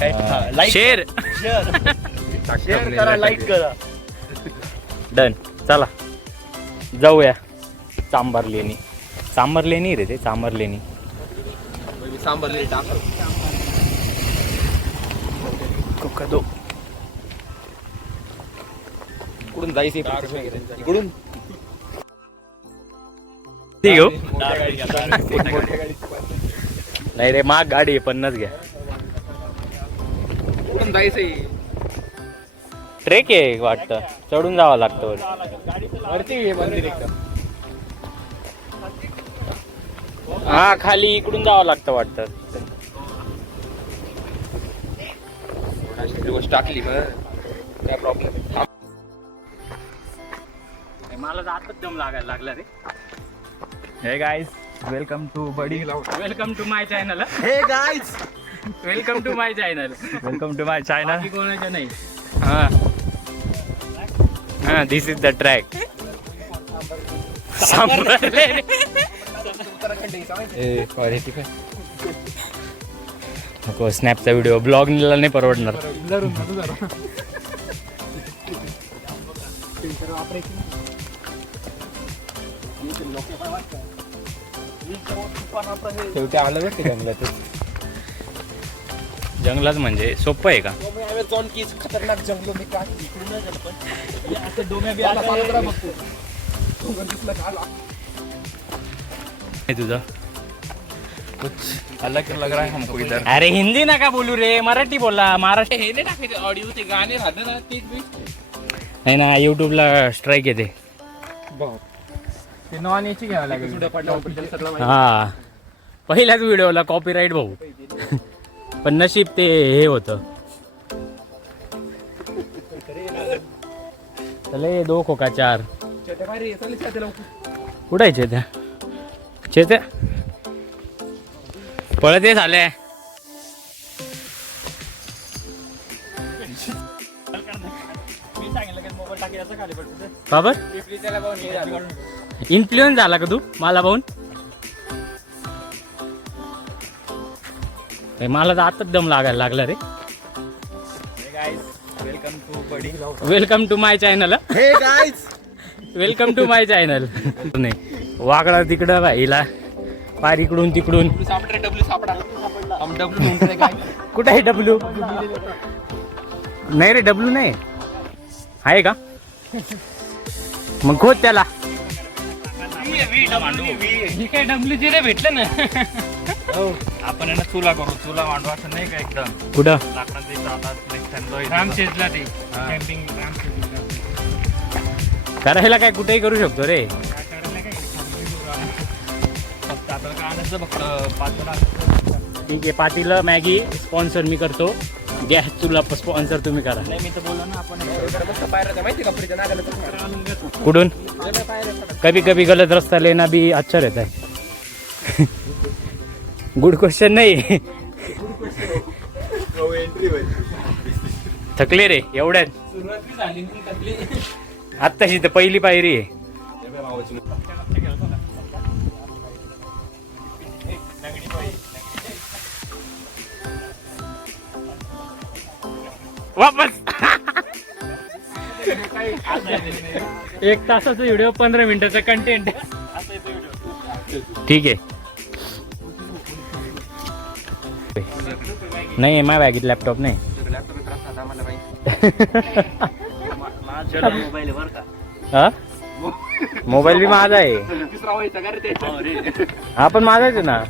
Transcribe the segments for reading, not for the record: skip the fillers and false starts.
Share share करा, like करा. Done. चला जाऊया चांबरलेनी. चांबरलेनी रे ते, चांबरलेनी. सांबरले टाक. कोकादो. कुठून जायचं इकडून घेऊ नाही रे, माग गाडी आहे, 50 घ्या. कुठून जायचंय? ट्रेक आहे वाटतं, चढून जावं लागतं वरती मंदिर एकदम. हा, खाली इकडून जावं लागतं वाटतं. गोष्ट टाकली मग काय प्रॉब्लेम. मला जातच दम लागायला लागला रे. Hey guys, welcome to buddy. Welcome to my channel. Hey guys, welcome to my channel. Welcome to my channel. कोणाचं नाही. हा हा, दिस इज द ट्रॅक. नको स्नॅपचा व्हिडिओ, ब्लॉग नाही परवडणार. शेवटी आलं बघ जंगलात. जंगलात म्हणजे सोपं आहे का? खतरनाक जंगल मी काय तुझं कुछ अलग लग रहा है हमको इधर. अरे हिंदी नका बोलू रे, मराठी बोला. महाराष्ट्र हे नाही टाकायचे ऑडिओ, ते गाणे राहते ना ते आहे ना, युट्यूबला स्ट्राईक येते. ते नॉन याची घ्यावं लागेल. हा, पहिल्याच व्हिडिओला कॉपीराईट भाऊ. पण नशीब ते हे होतं. चले 2 खोका 4. कुठे चेत्या? चेत्या पळते झाले. बाबर इन्फ्लुएन्स झाला का तू मला पाहून? मला तर आताच दम लागायला लागला रे. Welcome to buddy. Welcome to my channel. Hey guys, welcome to my channel. नाही वाकडा तिकडं बाईला, पार इकडून तिकडून. डब्ल्यू सापडा. हम डब्ल्यू ढूंढते काय? कुठे आहे डब्ल्यू? नाही रे, डब्ल्यू नाही आहे का? मग खोद त्याला. काय डब्ल्यू रे भेटलं ना. आपण यांना चुला करू. चुला मांडवाचं नाही का एकदम. कुठं? रामशेजला ते कॅम्पिंग करायला काय कुठेही करू शकतो रे. फक्त आपल्याला काय आणायचं फक्त पाचला. ठीक आहे, पातीला मॅगी स्पॉन्सर मी करतो. गॅस चुला स्पॉन्सर तुम्ही करा. नाही मी तर बोललो ना, आपण माहिती का फ्रीच्या नागाला कुठून? कभी कभी गलत रास्ता लेना भी अच्छा रहता है. गुड क्वेश्चन नाही. थकले रे एवढ्यात. आत्ताशी तर पहिली पायरी आहे. वापस 1 तासाचा व्हिडिओ 15 मिनिटाचा कंटेंट. ठीक आहे. नाही माझ्या बॅगेत लॅपटॉप नाही. हा, मोबाईल बी माझा आहे. हा पण माझाच आहे ना.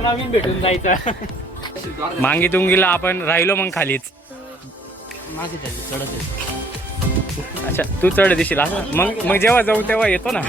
नवीन भेटून जायचा. मांगी तुंगीला आपण राहिलो मग खालीच. अच्छा, तू चढ दिशील असं. मग जेव्हा जाऊ तेव्हा येतो ना.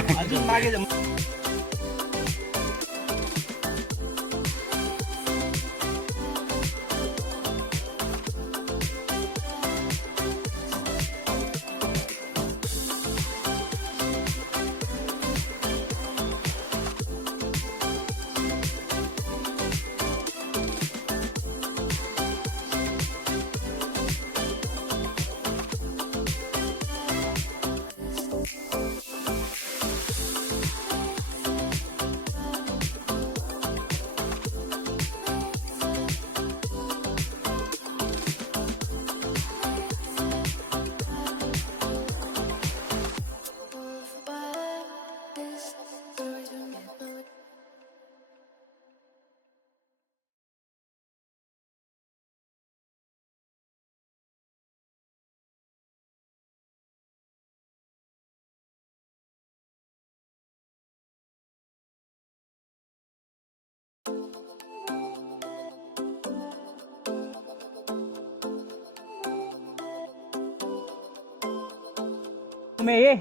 में ये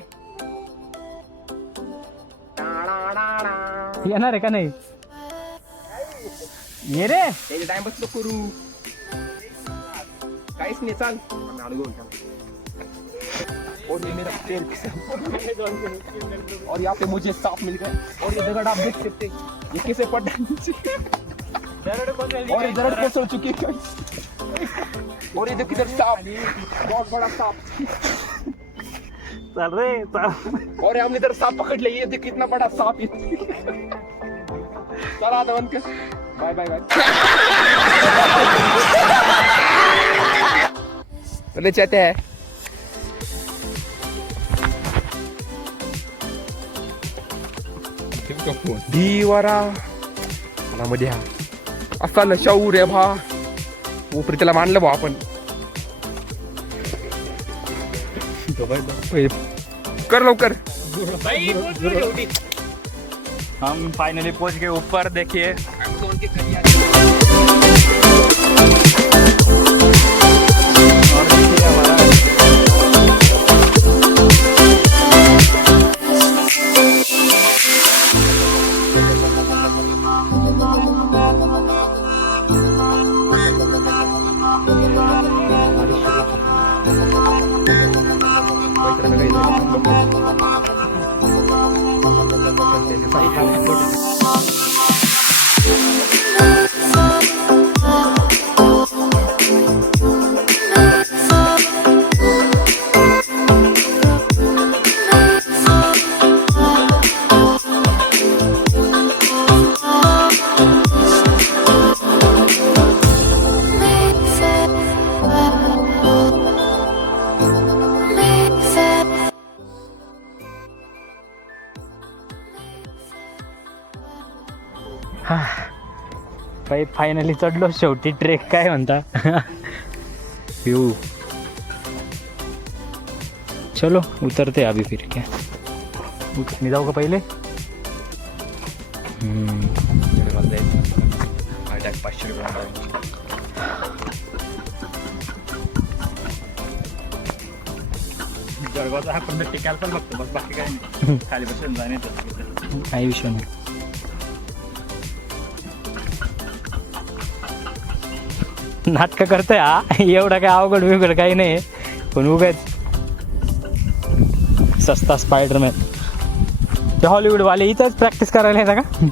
येणार आहे का नाही ये रे त्याचे टाइम बस करू काहीच नाही चाल आलू घेऊन टाक. और ये मेरा तेल और यहाँ पे मुझे सांप मिल गए और ये जगह आप देख सकते हैं ये कैसे पड़ रहा है नीचे और ये जगह कोसळ चुकी है और ये देखो इधर सांप बहुत बड़ा सांप चल रे चल और हमने इधर सांप पकड़ लिया ये देख कितना बड़ा सांप है चला आता बंद कर बाय बाय बाय ले चाहते हैं दीवारा मला मध्ये हा असा ना शौर्य आहे भा उपरी त्याला मानलं भा आपण कर लवकर हम फाइनली पहुंच गए ऊपर देखिए और देखिए हमारा भाई फायनली चढलो शेवटी ट्रेक काय म्हणता व्यू चलो उतरते अभी फिर क्या मी जाऊ का पहिले जळगावचा हा पण टिकायला पण बघतो बस बाकी काही नाही खाली बसून जाणे काही विषय नाही नाटक करतोय हा एवढा काय अवघड बिवघड काही नाही पण उगाच सस्ता स्पायडरमॅन ते हॉलिवूड वाले इथंच प्रॅक्टिस करायला येतं का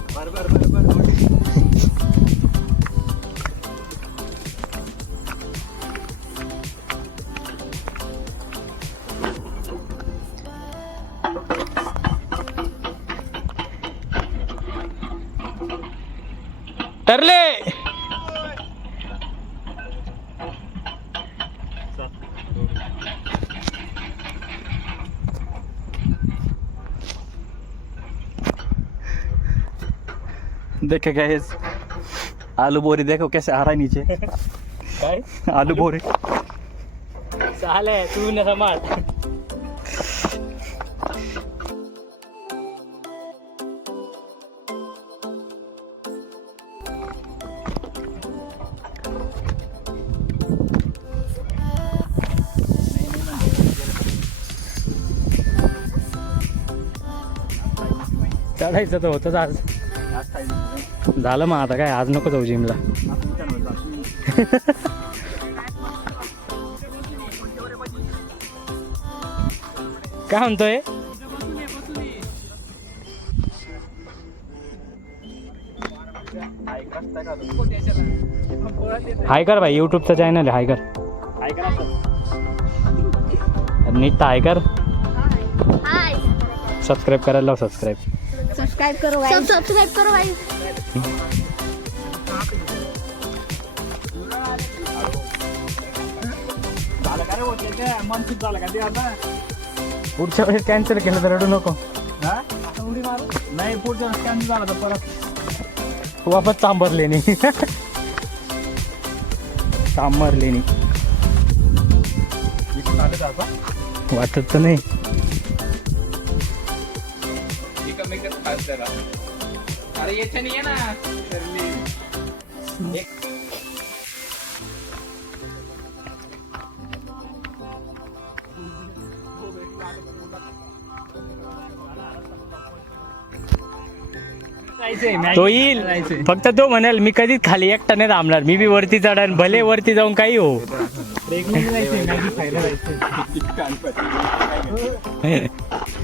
ठरले देखे गाइस आलू बोरी देखो कैसे आ रहा है नीचे आलू बोरी चाले तू न संभाळ चढायचं तर होतंच आज झालं मग आता काय आज नको जाऊ जिमला काय म्हणतोय हाय कर भाई यूट्यूबचा चॅनल आहे हाय कर नीट तर हाय कर सबस्क्राईब करायला लाव सब्सक्राइब करो भाई सब्सक्राइब करो भाई पुढच्या वेळेस कॅन्सल केलं तर रडू नको नाही पुढच्या कॅन्सल झाला तर परत वापस चांबरलेनी चांबरलेनी वाटत तर नाही अरे येथे नाही ना तो येईल फक्त तो म्हणाल मी कधीच खाली एकटा नाही थांबणार मी बी वरती चढण भले वरती जाऊन काही हो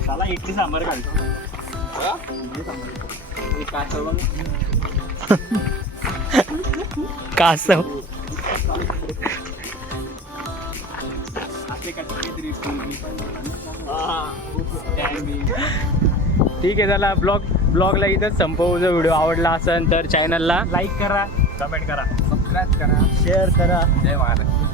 चला इडली सांबार घालतो कासव ठीक आहे चला ब्लॉगला इथंच संपवू जो व्हिडिओ आवडला असेल तर चॅनलला लाईक करा कमेंट करा सबस्क्राईब करा शेअर करा जय महाराज